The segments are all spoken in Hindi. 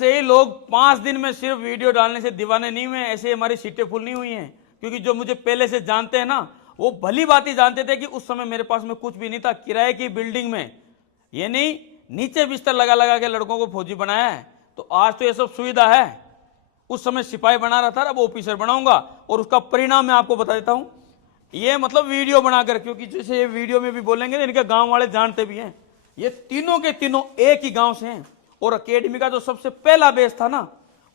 ऐसे ही लोग 5 दिन में सिर्फ वीडियो डालने से दीवाने नहीं हुए, ऐसे हमारी सीटें फुल नहीं हुई हैं। क्योंकि जो मुझे पहले से जानते हैं ना, वो भली बात ही जानते थे कि उस समय मेरे पास में कुछ भी नहीं था, किराए की बिल्डिंग में, ये नहीं नीचे बिस्तर लगा लगा के लड़कों को फौजी बनाया है। तो आज तो ये सब सुविधा है, उस समय सिपाही बना रहा था, अब ऑफिसर बनाऊंगा, और उसका परिणाम मैं आपको बता देता हूं। ये मतलब वीडियो बनाकर, क्योंकि जैसे ये वीडियो में भी बोलेंगे, इनके गांव वाले जानते भी हैं, ये तीनों के तीनों एक ही गांव से हैं। और एकेडमी का जो सबसे पहला बेस था ना,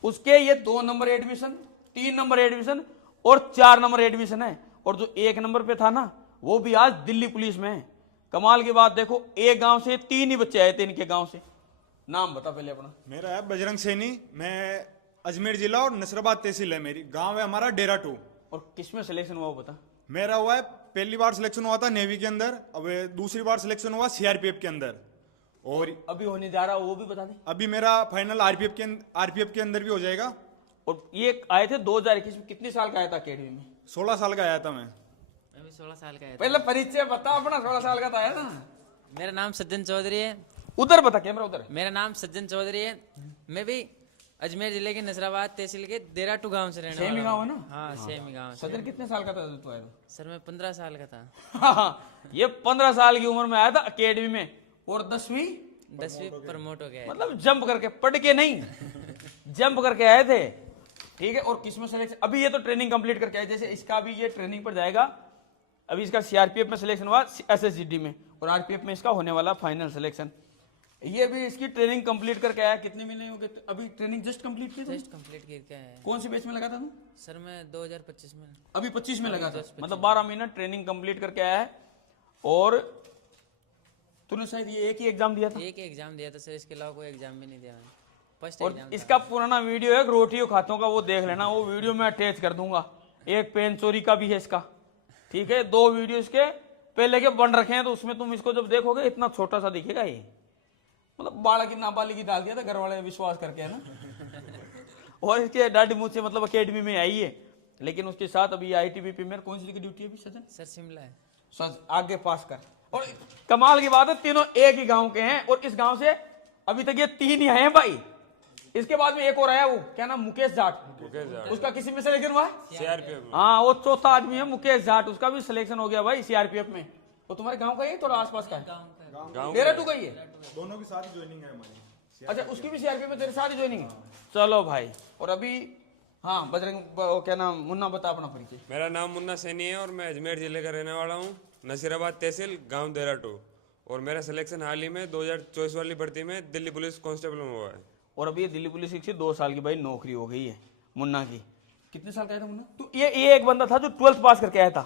उसके ये 2 नंबर एडमिशन, 3 नंबर एडमिशन और 4 नंबर एडमिशन है। और जो 1 नंबर पे था ना, वो भी आज दिल्ली पुलिस में है। कमाल की बात देखो, एक गांव से 3 ही बच्चे आए थे इनके गांव से। नाम बता पहले अपना। मेरा है बजरंग सैनी, मैं अजमेर जिला और नसराबाद तहसील है मेरी। गांव है हमारा डेरा 2। और किसमें सिलेक्शन हुआ वो बता। मेरा हुआ है, पहली बार सिलेक्शन हुआ था नेवी के अंदर, अब दूसरी बार सिलेक्शन हुआ सीआरपीएफ के अंदर, और अभी होने जा रहा वो भी बता दे। अभी मेरा फाइनल आरपीएफ के अंदर भी हो जाएगा। और ये आए थे 2021 में, कितने साल का आया था अकेडमी में? 16 साल का आया था मैं। अभी 16 साल का है। पहले परिचय बता अपना, 16 साल का था आया ना। मेरा नाम सज्जन चौधरी है। उधर बता, कैमरा उधर। मेरा नाम सज्जन चौधरी है। मैं भी अजमेर जिले के नसराबाद तहसील के देरा 2 गांव से रहने सेम ही वाला गाँव हूँ। है ना? हाँ, सेम ही गांव से। सदर कितने साल का था तू आया था? सर मैं 15 साल का था। ये 15 साल की उम्र में आया था अकेडमी में, और 10वीं 10वीं प्रमोट हो गया है। मतलब जंप करके, पढ़ के नहीं, जंप करके आए थे। ठीक है, और किसमें सिलेक्शन? अभी ये तो ट्रेनिंग कंप्लीट करके आए, जैसे इसका भी ये ट्रेनिंग पर जाएगा। अभी इसका सीआरपीएफ में सिलेक्शन हुआ, एसएसजीडी में, और आरपीएफ में इसका होने वाला फाइनल सिलेक्शन। ये भी इसकी ट्रेनिंग कंप्लीट करके आया। कितने महीने हो गए अभी ट्रेनिंग जस्ट कंप्लीट की? जस्ट कंप्लीट करके है। कौन सी बैच में लगा था तू? सर मैं 2025 में। अभी 25 में लगा था, मतलब 12 महीना ट्रेनिंग कंप्लीट करके आया है। और तूने शायद ये एक ही एग्जाम दिया था? एक एग्जाम दिया था सर, इसके अलावा कोई एग्जाम भी नहीं दिया मैंने। फर्स्ट और एग्जाम इसका पुराना वीडियो है रोटियों खातों का, वो देख लेना, वो वीडियो मैं अटैच कर दूंगा। एक पेन चोरी का भी है इसका। ठीक है, 2 वीडियो इसके पहले के बन रखे हैं, तो उसमें तुम इसको जब देखोगे इतना छोटा सा दिखेगा ये, मतलब बालक की नाबालिग डाल दिया था घर वाले ने विश्वास करके, है ना। और इसके दाढ़ी मूंछ से मतलब अकेडमी में आई है। लेकिन उसके साथ अभी आईटीबीपी में कौन सी ड्यूटी है अभी सजन? सर शिमला है। सर आगे पास कर। और कमाल की बात है, तीनों एक ही गांव के हैं, और इस गांव से अभी तक ये 3 ही आए हैं भाई। इसके बाद में एक और आया, वो क्या नाम, मुकेश जाट। उसका किसी में सिलेक्शन हुआ है? सीआरपीएफ। हाँ, वो चौथा आदमी है मुकेश जाट, उसका भी सिलेक्शन हो गया भाई सीआरपीएफ में। तो तुम्हारे गांव का ही थोड़ा आसपास का है? डेरा 2 का ही है? दोनों की सारी ज्वाइनिंग है हमारी। अच्छा, उसकी भी सीआरपीएफ में तेरे साथ ही ज्वाइनिंग है? चलो भाई। और अभी हाँ, बजरंग क्या नाम, मुन्ना बता अपना परिचय। मेरा नाम मुन्ना सैनी है और मैं अजमेर जिले का रहने वाला हूँ, नसीराबाद तहसील, गांव देरा 2। और मेरा सिलेक्शन हाल ही में 2024 वाली भर्ती में दिल्ली पुलिस कांस्टेबल में हुआ है। और अभी ये दिल्ली पुलिस की 2 साल की भाई नौकरी हो गई है मुन्ना की। कितने साल का आया था मुन्ना? तो ये एक बंदा था जो 12th पास करके आया था।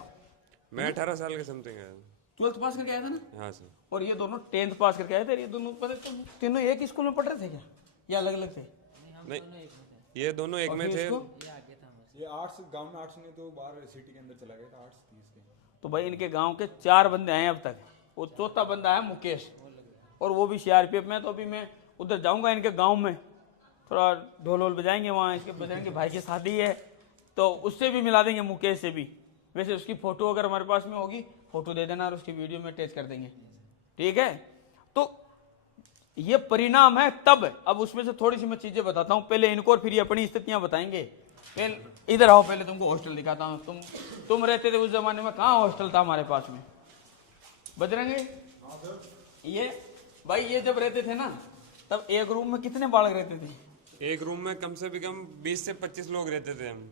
मैं 18 साल के समथिंग आया। 12th पास करके आया था ना? हाँ सर। और ये दोनों 10th पास करके आए थे। ये दोनों पता तीनों एक स्कूल में पढ़ रहे थे क्या, या अलग अलग थे? नहीं, ये दोनों एक में थे। ये आर्ट्स, गांव में आर्ट्स नहीं, तो बाहर सिटी के अंदर चला गया था, आर्ट्स थी इसके। तो भाई इनके गांव के 4 बंदे आए अब तक, वो चौथा बंदा है मुकेश, और वो भी सीआरपीएफ में। तो अभी मैं उधर जाऊंगा इनके गांव में, थोड़ा ढोल वोल बजाएंगे वहाँ, इसके बजरंग के भाई की शादी है, तो उससे भी मिला देंगे, मुकेश से भी। वैसे उसकी फोटो अगर हमारे पास में होगी, फोटो दे देना और उसकी वीडियो में अटैच कर देंगे। ठीक है, तो ये परिणाम है तब। अब उसमें से थोड़ी सी मैं चीजें बताता हूँ पहले इनको, और फिर ये अपनी स्थितियां बताएंगे। पहले इधर आओ, पहले तुमको हॉस्टल दिखाता हूँ। तुम रहते थे उस जमाने में, कहाँ हॉस्टल था हमारे पास में बजरंगी? ये भाई, ये जब रहते थे ना, तब एक रूम में कितने बालक रहते थे? एक रूम में कम से कम 20 से 25 लोग रहते थे हम।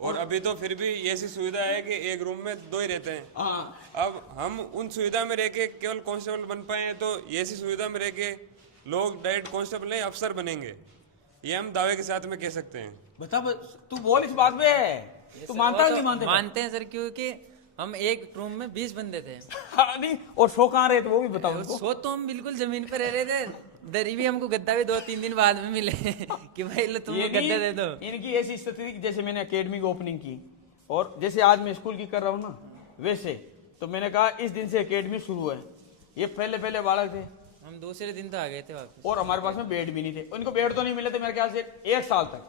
और अभी तो फिर भी ऐसी सुविधा है कि एक रूम में 2 ही रहते हैं। हाँ, अब हम उन सुविधा में रह के केवल कांस्टेबल बन पाए हैं, तो ऐसी सुविधा में रह के लोग डायरेक्ट कांस्टेबल नहीं अफसर बनेंगे, ये हम दावे के साथ में कह सकते हैं। बता तू बोल इस बात पे, तू मानता है कि मानते हैं सर, क्योंकि हम एक रूम में 20 बंदे थे। हाँ, नहीं, और सो कहाँ रहे थे वो भी बताओ उनको। सो तो हम बिल्कुल जमीन पर रह रहे थे। दरी भी हमको गद्दा भी 2-3 दिन बाद में मिले कि भाई लो तुम गद्दे दे दो। इनकी ऐसी स्थिति थी, जैसे मैंने एकेडमी की ओपनिंग की, और जैसे आज मैं स्कूल की कर रहा हूँ ना, वैसे तो मैंने कहा इस दिन से एकेडमी शुरू है। ये पहले बालक थे, हम दूसरे दिन तो आ गए थे वापस। और हमारे पास में बेड भी नहीं थे। उनको बेड तो नहीं मिले थे मेरे ख्याल से 1 साल तक।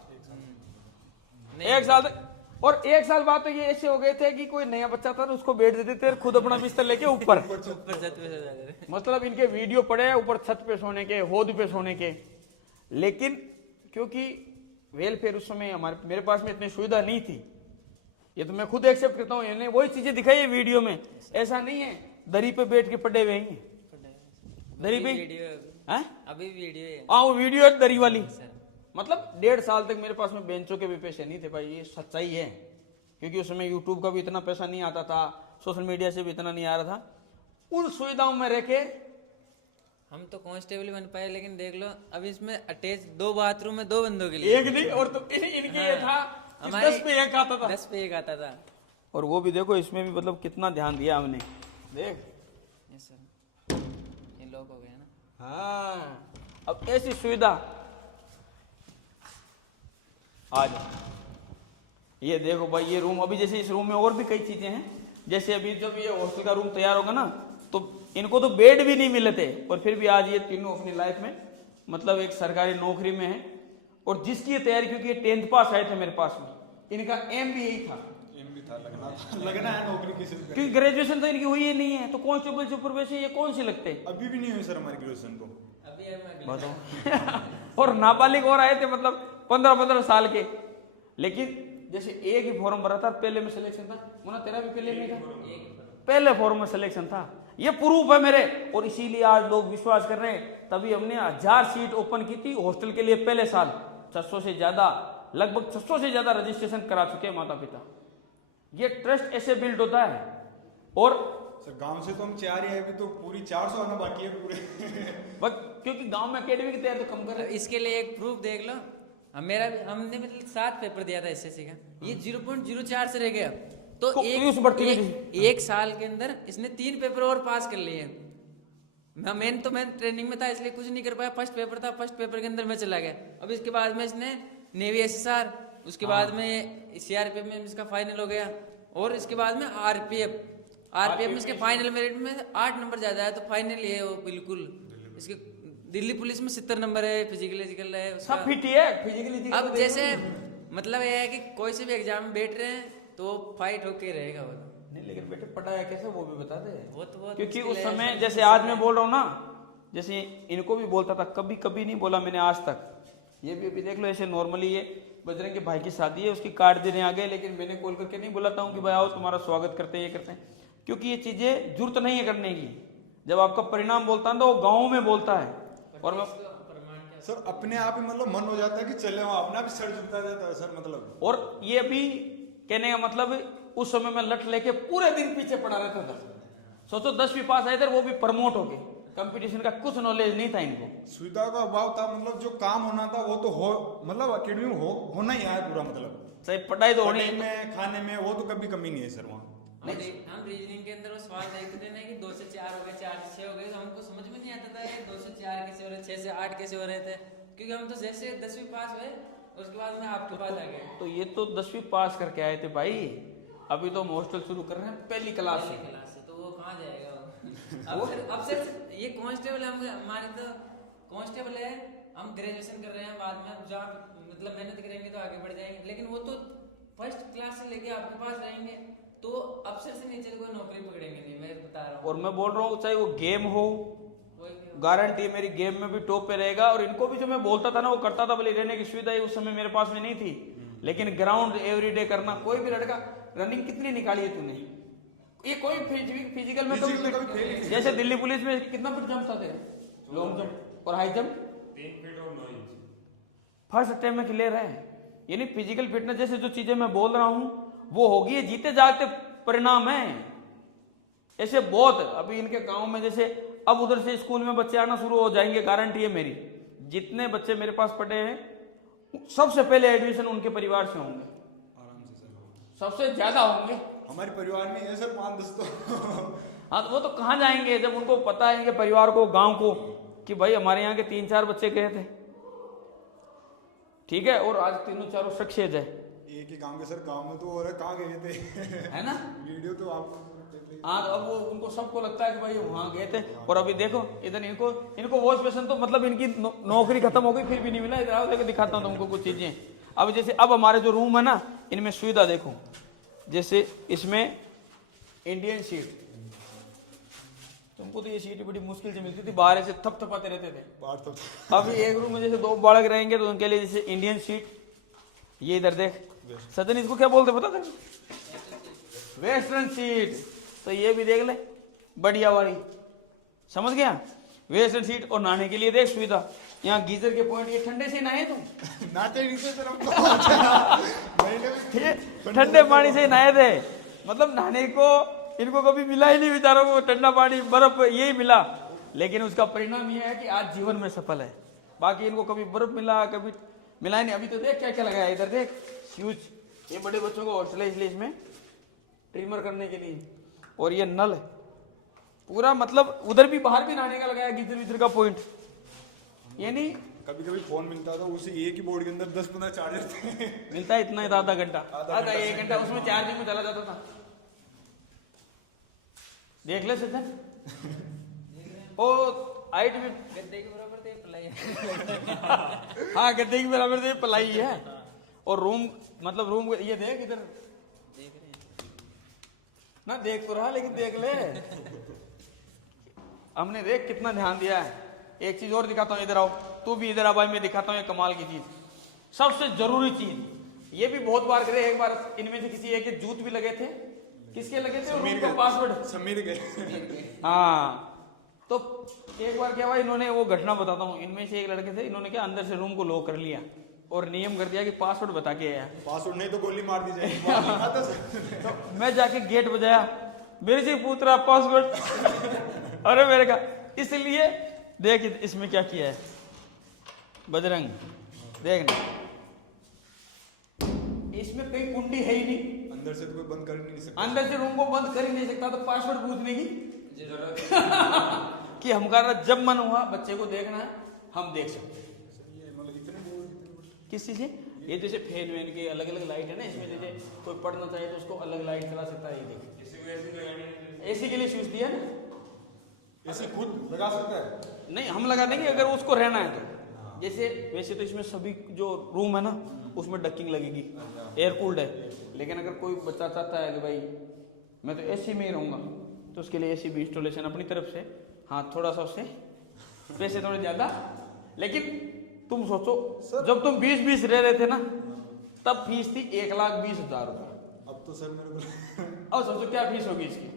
1 साल तक, और 1 साल बाद तो ये ऐसे हो गए थे कि कोई नया बच्चा था तो उसको बेड दे देते थे, खुद अपना बिस्तर लेके ऊपर मतलब इनके वीडियो पड़े हैं ऊपर छत पे सोने के, होद पे सोने के। लेकिन क्योंकि वेलफेयर उस समय हमारे मेरे पास में इतनी सुविधा नहीं थी। ये तो मैं खुद एक्सेप्ट करता हूँ, इन्हें वही चीजें दिखाई है वीडियो में। ऐसा नहीं है दरी पे बैठ के पड़े हुए हैं, दरी पे वीडियो हैं? अभी वीडियो है हाँ वो वीडियो है दरी वाली। मतलब 1.5 साल तक मेरे पास में बेंचों के भी पैसे नहीं थे भाई, ये सच्चाई है। क्योंकि उस समय यूट्यूब का भी इतना पैसा नहीं आता था, सोशल मीडिया से भी इतना नहीं आ रहा था। उन सुविधाओं में रह के हम तो कांस्टेबल बन पाए, लेकिन देख लो अभी इसमें अटैच 2 बाथरूम है 2 बंदों के लिए। एक नहीं, और तो इनके ये था कि 10 पे एक आता था। 10 पे एक आता था। और वो भी देखो इसमें भी मतलब कितना ध्यान दिया हमने, देख। ये सर ये लॉक हो गया ना। हाँ अब ऐसी सुविधा आ जाओ। ये देखो भाई ये रूम, अभी जैसे इस रूम में और भी कई चीजें हैं। जैसे अभी जब ये हॉस्टल का रूम तैयार होगा ना, तो इनको तो बेड भी नहीं मिले थे, और फिर भी आज ये तीनों अपनी लाइफ में मतलब एक सरकारी नौकरी में है। और जिसकी ये तैयारी, क्योंकि ये 10th पास आए थे मेरे पास में, इनका एम भी यही था, एम भी था, लगना है नौकरी किसी भी। क्योंकि ग्रेजुएशन तो इनकी हुई ही नहीं है। तो कांस्टेबल सुपरवाइजर ये कौन से लगते? अभी भी नहीं हुई सर हमारी ग्रेजुएशन को। अभी है मैं बताओ। और नाबालिग और आए थे, मतलब 15-15 साल के। लेकिन जैसे एक ही फॉर्म भरा था, पहले में सिलेक्शन था। मुन्ना तेरा भी पहले में था? पहले फॉर्म में सिलेक्शन था। ये प्रूफ है मेरे, और इसीलिए आज लोग विश्वास कर रहे हैं। तभी हमने 1000 सीट ओपन की थी हॉस्टल के लिए पहले साल। 600 से ज्यादा, लगभग 600 से ज्यादा रजिस्ट्रेशन करा चुके हैं माता पिता। ये ट्रस्ट ऐसे बिल्ड होता है। और सर गांव से तो हम 4 ही आए, अभी तो पूरी 400 आना बाकी है पूरे। बस क्योंकि गांव में एकेडमी की तैयारी तो कम कर रहे हैं। इसके लिए एक प्रूफ देख लो। हमने मतलब 7 पेपर दिया था एसएससी का, ये 0.04 से रह गया। तो एक साल के अंदर इसने 3 पेपर और पास कर लिए। मैं ट्रेनिंग में था इसलिए कुछ नहीं कर पाया। फर्स्ट पेपर था, फर्स्ट पेपर के अंदर मैं चला गया। अब इसके बाद में इसने नेवी एसएसआर, उसके बाद में सीआरपीएफ में इसका फाइनल हो गया, और इसके बाद में आरपीएफ में इसके फाइनल मेरिट में 8 नंबर ज्यादा है, तो फाइनल ये वो बिल्कुल। इसके दिल्ली पुलिस में 70 नंबर है, फिजिकल है, सब फिट है फिजिकली। अब जैसे मतलब ये है कि कोई से भी एग्जाम में बैठ रहे हैं तो फाइट होके रहेगा वो। नहीं लेकिन बेटे पढ़ाया कैसे वो भी बता दे। वो तो बहुत क्योंकि मुश्किल उस है। समय जैसे आज मैं बोल रहा हूँ ना, जैसे इनको भी बोलता था, कभी कभी नहीं बोला मैंने आज तक। ये भी अभी देख लो, ऐसे नॉर्मली ये बजरंग के भाई की शादी है, उसकी कार्ड देने आ गए, लेकिन मैंने कॉल करके नहीं बुलाता हूँ कि भाई आओ तुम्हारा स्वागत करते हैं, ये करते हैं। क्योंकि ये चीजें जरूरत नहीं है करने की। जब आपका परिणाम बोलता है तो वो गाँव में बोलता है। और मैं सर अपने आप ही मतलब मन हो जाता है कि चले वहां, अपना भी सर झुकता जाता है सर मतलब। और ये भी कहने का मतलब उस समय मैं लट लेके पूरे दिन पीछे पड़ा रहता था। सोचो 10वीं पास आए थे, वो भी प्रमोट हो गए। कंपटीशन का कुछ नॉलेज नहीं था इनको। सुविधा का अभाव था, मतलब जो काम होना था वो तो हो, मतलब अकेडमी में होना ही है पूरा। मतलब सही पढ़ाई तो होनी में, खाने में वो तो कभी कमी नहीं है सर वहाँ। हम रीजनिंग के अंदर वो सवाल देखते थे ना कि 2 से 4 हो गए, 4 से 6 हो गए, तो हमको समझ में नहीं आता था ये 2 से 4 कैसे हो रहे, 6 से 8 कैसे हो रहे थे। क्योंकि हम तो जैसे 10वीं पास हुए उसके बाद में आपके पास आ गए। तो ये तो 10वीं पास करके आए थे भाई। अभी तो हम हॉस्टल शुरू कर रहे हैं पहली क्लास से। तो वो कहाँ जाएगा वो? अब सिर्फ ये कांस्टेबल हमारे तो कांस्टेबल है, हम ग्रेजुएशन कर रहे हैं, बाद में जॉब मतलब मेहनत करेंगे तो आगे बढ़ जाएंगे। लेकिन वो तो फर्स्ट क्लास से लेके आपके पास रहेंगे, तो अफसर से नीचे कोई नौकरी पकड़ेंगे नहीं, मैं बता रहा हूँ। और मैं बोल रहा हूँ चाहे वो गेम हो, गारंटी मेरी गेम में भी टॉप पे रहेगा। और इनको भी जो मैं बोलता था ना वो करता था, भले रहने की सुविधा उस समय मेरे पास में नहीं थी, लेकिन ग्राउंड एवरीडे करना। कोई भी लड़का, रनिंग कितनी निकाली है तूने? ये कोई फिजिकल में कभी जैसे दिल्ली पुलिस में कितना फुट जंप था तेरे? लॉन्ग जंप और हाई जंप 3 फीट और 9 इंच फर्स्ट टाइम में क्लियर है। यानी फिजिकल फिटनेस जैसे जो चीजें मैं बोल रहा हूँ वो होगी, जीते जागते परिणाम है ऐसे बहुत। अभी इनके गांव में जैसे अब उधर से स्कूल में बच्चे आना शुरू हो जाएंगे, गारंटी है मेरी। जितने बच्चे मेरे पास पढ़े हैं सबसे पहले एडमिशन उनके परिवार से होंगे, आराम से सर, सबसे ज्यादा होंगे। हमारे परिवार में है सर 5-10 तो। हाँ तो वो तो कहाँ जाएंगे जब उनको पता है इनके परिवार को, गांव को, कि भाई हमारे यहाँ के 3-4 बच्चे गए थे, ठीक है, और आज 3-4 सक्सेस है। एक ही काम के सर, गांव में तो और कहाँ गए थे, है ना? वीडियो तो आप। हाँ तो अब वो उनको सबको लगता है कि भाई वहां गए थे। और अभी देखो इधर इनको वॉश बेसन तो मतलब इनकी नौकरी खत्म हो गई, फिर भी नहीं मिला। इधर आओ देखो, दिखाता हूँ तुमको कुछ चीजें। अब जैसे अब हमारे जो रूम है ना, इनमें सुविधा देखो, जैसे इसमें इंडियन सीट, तुमको तो ये सीट बड़ी मुश्किल से मिलती थी, बाहर से थपथपाते रहते थे। बाहर तो अभी एक रूम में जैसे 2 बालक रहेंगे तो उनके लिए जैसे इंडियन सीट, ये इधर देख सचिन, इसको क्या बोलते पता तेरे? Western seat. तो ये भी देख ले, बढ़िया वाली, समझ गया? Western seat. और नहाने के लिए देख सुविधा, यहाँ गीजर के पॉइंट, ये ठंडे से नहाए तुम? नाते नहीं थे सर हमको। ठंडे पानी से नहाए थे, मतलब नहाने को इनको कभी मिला ही नहीं बेचारों को, ठंडा पानी बर्फ यही मिला। लेकिन उसका परिणाम यह है कि आज जीवन में सफल है। बाकी इनको कभी बर्फ मिला, कभी मिला ही नहीं। अभी तो देख क्या क्या लगाया इधर, देख फ्यूज, ये बड़े बच्चों का हॉस्टल है इसलिए इसमें ट्रिमर करने के लिए। और ये नल पूरा, मतलब उधर भी बाहर भी नहाने का लगाया गीजर वीजर का पॉइंट। ये नहीं कभी कभी फोन मिलता था, उसी एक ही बोर्ड के अंदर 10-15 चार्जर थे। मिलता है इतना ही, आधा घंटा, आधा 1 घंटा उसमें चार्जिंग में चला जाता था। देख ले सचिन, ओ हाइट भी गद्दे के बराबर थे प्लाई। हाँ गद्दे की बराबर से पलाई है। और रूम, मतलब रूम ये देख इधर, देख रहे हैं ना देख तो रहा लेकिन देख ले, हमने देख कितना ध्यान दिया है। एक चीज और दिखाता हूँ, इधर आओ, तू भी इधर आ भाई, मैं दिखाता हूँ ये कमाल की चीज, सबसे जरूरी चीज। ये भी बहुत बार करे, एक बार इनमें से किसी एक के जूत भी लगे थे। किसके लगे थे? समीर उनका पासवर्ड समीर गए। हाँ। तो एक बार क्या हुआ, इन्होंने वो घटना बताता हूँ, इनमें से एक लड़के थे, इन्होंने क्या अंदर से रूम को लॉक कर लिया और नियम कर दिया कि पासवर्ड बता के आया। पासवर्ड नहीं तो गोली मार दी जाएगी। तो मैं जाके गेट बजाया, मेरे से पूछ रहा पासवर्ड। अरे मेरे का, इसलिए देख इसमें क्या किया है बजरंग, देखना इसमें कोई कुंडी है ही नहीं, अंदर से तो कोई बंद कर ही नहीं सकता। अंदर से रूम को बंद कर ही नहीं सकता, तो पासवर्ड पूछने की जरूरत कि हमारा जब मन हुआ बच्चे को देखना है हम देख सकते हैं। किस चीज से? ये जैसे फैन वैन के अलग अलग लाइट है ना, इसमें जैसे कोई पढ़ना चाहिए तो उसको अलग लाइट चला सकता है। ये देख, एसी के लिए स्विच दिया ना, ऐसे खुद लगा सकता है? नहीं हम लगा देंगे अगर उसको रहना है तो। जैसे वैसे तो इसमें सभी जो रूम है ना उसमें डकिंग लगेगी, एयर कूल्ड है, लेकिन अगर कोई बच्चा चाहता है कि भाई मैं तो एसी में ही रहूंगा, तो उसके लिए एसी भी इंस्टॉलेशन अपनी तरफ से, हाँ थोड़ा सा उससे पैसे थोड़े ज्यादा। लेकिन तुम सोचो जब तुम 20-20 रह रहे थे ना, तब फीस थी 1,20,000 रुपये। अब तो सर मेरे को अब सोचो क्या फीस होगी इसकी।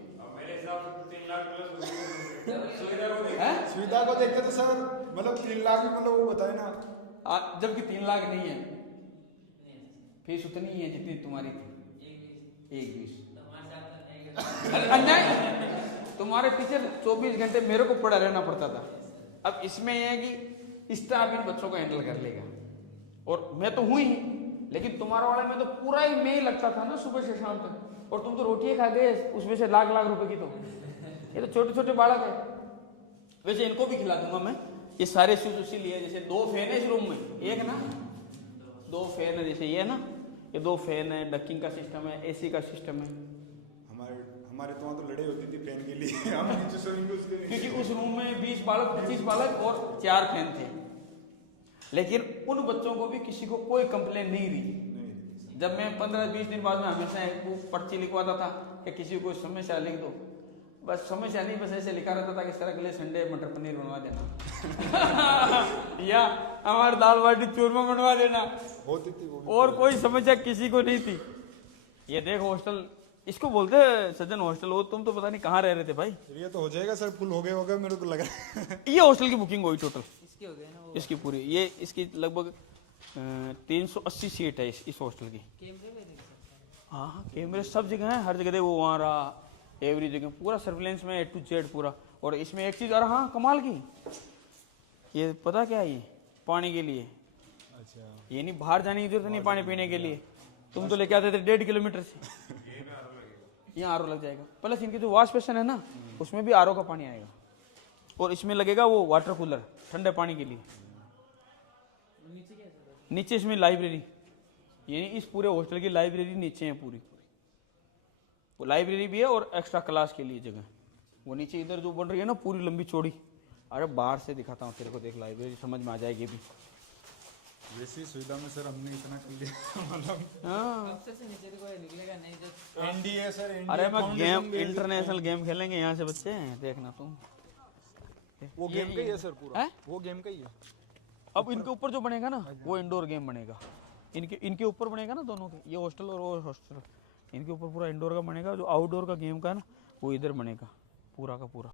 सुविधा को देखते तो सर मतलब 3 लाख भी, मतलब वो बताए ना, जबकि 3 लाख नहीं है, फीस उतनी ही है जितनी तुम्हारी थी, 1,20,000। अन्याय, तुम्हारे पीछे 24 घंटे मेरे को पड़ा रहना पड़ता था। अब इसमें यह है कि स्टाफ इन बच्चों को हैंडल कर लेगा, और मैं तो हूं ही, लेकिन तुम्हारा वाला में तो पूरा ही मैं ही लगता था ना सुबह से शाम तक, और तुम तो रोटियां खा गए उसमें से लाख लाख रुपए की। तो ये तो छोटे छोटे बालक है। वैसे इनको भी खिला दूंगा मैं, ये सारे शूज उसी लिए। जैसे 2 फैन है इस रूम में, एक ना 2 फैन है, जैसे ये ना, ये 2 फैन है, डकिंग का सिस्टम है, एसी का सिस्टम है। हमारे तो वहाँ तो लड़ाई होती थी फैन के लिए। हम नीचे सोएंगे उसके लिए। क्योंकि उस रूम में 20 बालक 25 बालक और 4 फैन थे, लेकिन उन बच्चों को भी किसी को कोई कंप्लेन नहीं रही। जब मैं 15-20 दिन बाद में हमेशा एक पर्ची लिखवाता था कि किसी को समस्या लिख दो, बस समस्या नहीं, बस ऐसे लिखा रहता था कि सर अगले संडे मटर पनीर बनवा देना या हमारे दाल बाटी चूरमा बनवा देना, होती थी वो। और कोई समस्या किसी को नहीं थी। ये देख हॉस्टल, इसको बोलते हैं सज्जन हॉस्टल। हो तुम तो पता नहीं कहाँ रह रहे थे भाई। ये तो हो जाएगा सर, फुल हो गया होगा मेरे को लगा। ये हॉस्टल की बुकिंग हुई टोटल इसके हो गए ना वो इसकी पूरी, ये इसकी लगभग 380 सीट है इस हॉस्टल की। कैमरे में देख सकते हैं। हाँ हाँ कैमरे सब जगह है, हर जगह वो वहाँ रहा, एवरी जगह पूरा सर्विलेंस में A to Z पूरा। और इसमें एक चीज़ और, हाँ कमाल की, ये पता क्या है, ये पानी के लिए। अच्छा, ये नहीं बाहर जाने की जरूरत नहीं पानी पीने के लिए, तुम तो लेके आते थे 1.5 किलोमीटर से। यहाँ RO लग जाएगा, प्लस इनकी जो वॉश बेसिन है ना उसमें भी RO का पानी आएगा, और इसमें लगेगा वो वाटर कूलर ठंडे पानी के लिए। नीचे इसमें लाइब्रेरी, यानी इस पूरे हॉस्टल की लाइब्रेरी नीचे है पूरी, वो लाइब्रेरी भी है और एक्स्ट्रा क्लास के लिए जगह। वो नीचे इधर जो बन रही है ना पूरी लंबी चौड़ी, अरे बाहर से दिखाता हूँ तेरे को, देख लाइब्रेरी समझ में आ जाएगी भी। वैसी सुविधा में सर हमने इतना कर लिया मतलब हाँ अफसर से नीचे तो कोई निकलेगा नहीं जब एनडीए सर अरे मैं गेम इंटरनेशनल गेम खेलेंगे यहाँ से बच्चे देखना तुम। वो गेम का ही है सर पूरा, है? वो गेम का ही है। अब इनके ऊपर जो बनेगा ना वो इंडोर गेम बनेगा, इनके ऊपर बनेगा ना दोनों के, ये हॉस्टल और वो हॉस्टल, इनके ऊपर पूरा इंडोर का बनेगा, जो आउटडोर का गेम का है ना वो इधर बनेगा पूरा का पूरा।